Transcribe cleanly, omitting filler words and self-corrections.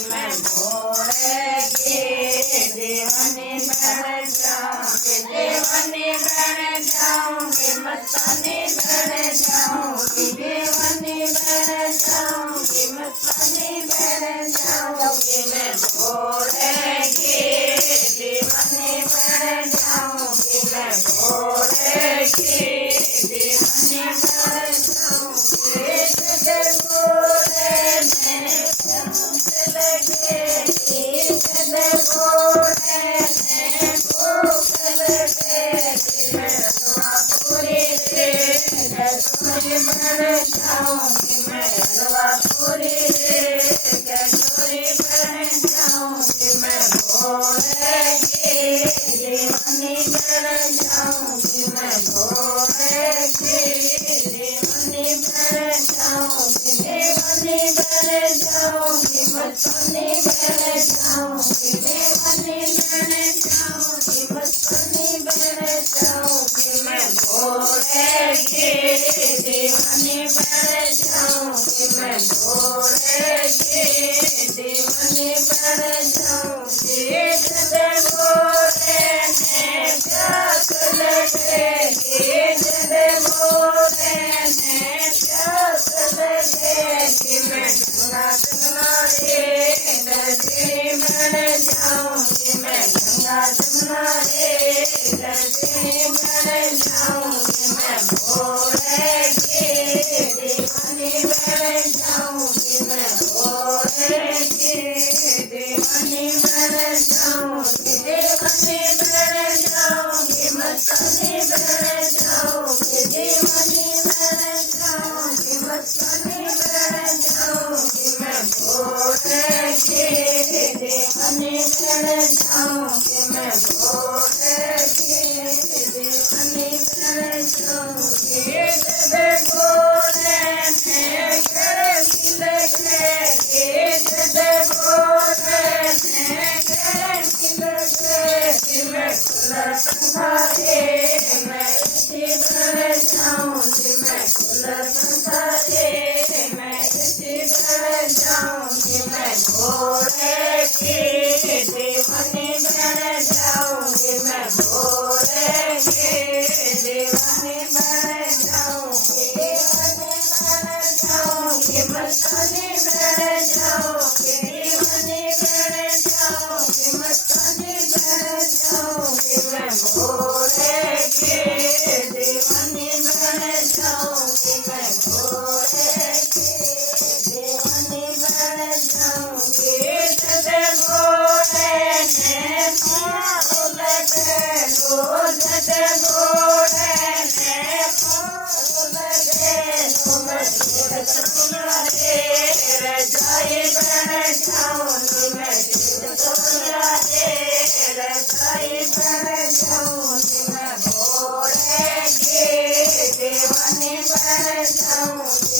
मैं भोलेगी दीवानी बन जाऊंगी, दीवानी बन जाऊंगी, मस्तानी बन जाऊंगी, दीवानी बन जाऊंगी, मस्तानी बन जाऊंगी। मैं भोलेगी दीवानी बन जाऊंगी, मैं भोलेगी दीवानी बन जाऊंगी। जब बोले मैं भूख लगेगी, जब बोले मैं भूख लगेगी, मैं हलवा पूरी रे कटोरी बन जाऊंगी, मैं हलवा पूरी रे कटोरी बन जाऊंगी। मैं भोलेगी दीवानी बन जाऊंगी, मैं भोलेगी दीवानी बन जाऊंगी, दीवानी बन जाऊंगी, मस्तानी बन जाऊंगी, दीवानी बन जाऊंगी, मस्तानी बन जाऊंगी। मैं भोलेगी दीवानी बन जाऊंगी, मैं भोलेगी दीवानी बन जाऊंगी। जब बोले मैं प्यास लगेगी, जब बोले मैं प्यास लगेगी, मैं गंगा जमुना रे नदी बन जाऊंगी, मैं गंगा जमुना रे नदी बन जाऊंगी। मैं भोलेगी दीवानी बन जाऊंगी, मैं भोलेगी दीवानी बन जाऊंगी, दीवानी बन जाऊंगी, मस्तानी बन जाऊंगी, दीवानी बन जाऊंगी, मस्तानी बन जाऊंगी। मैं भोलेगी दीवानी बन जाऊंगी, मैं भोलेगी दीवानी बन जाऊंगी। जब बोले मैं गर्मी लगेगी, जब बोले मैं गर्मी लगेगी, मैं कूलर पंखा रे मैं एसी बन जाऊंगी, मैं कूलर पंखा रे मैं एसी बन जाऊंगी। मैं भोलेगी दीवानी बन जाऊंगी, मैं भोलेगी दीवानी बन जाऊंगी, दीवानी बन जाऊंगी, मस्तानी बन जाऊंगी, दीवानी बन जाऊंगी, मस्तानी बन जाऊंगी। मैं भोलेगी दीवानी बन जाऊंगी, मैं भोलेगी दीवानी बन जाऊंगी। जब बोले मैं पारो लगेगो, जब बोले मैं पारो लगेगो, मैं तीर्थ सोना रे रजाई बन जाऊंगी, मैं तीर्थ सोना रे रजाई बन जाऊंगी। मैं भोलेगी दीवानी बन जाऊंगी,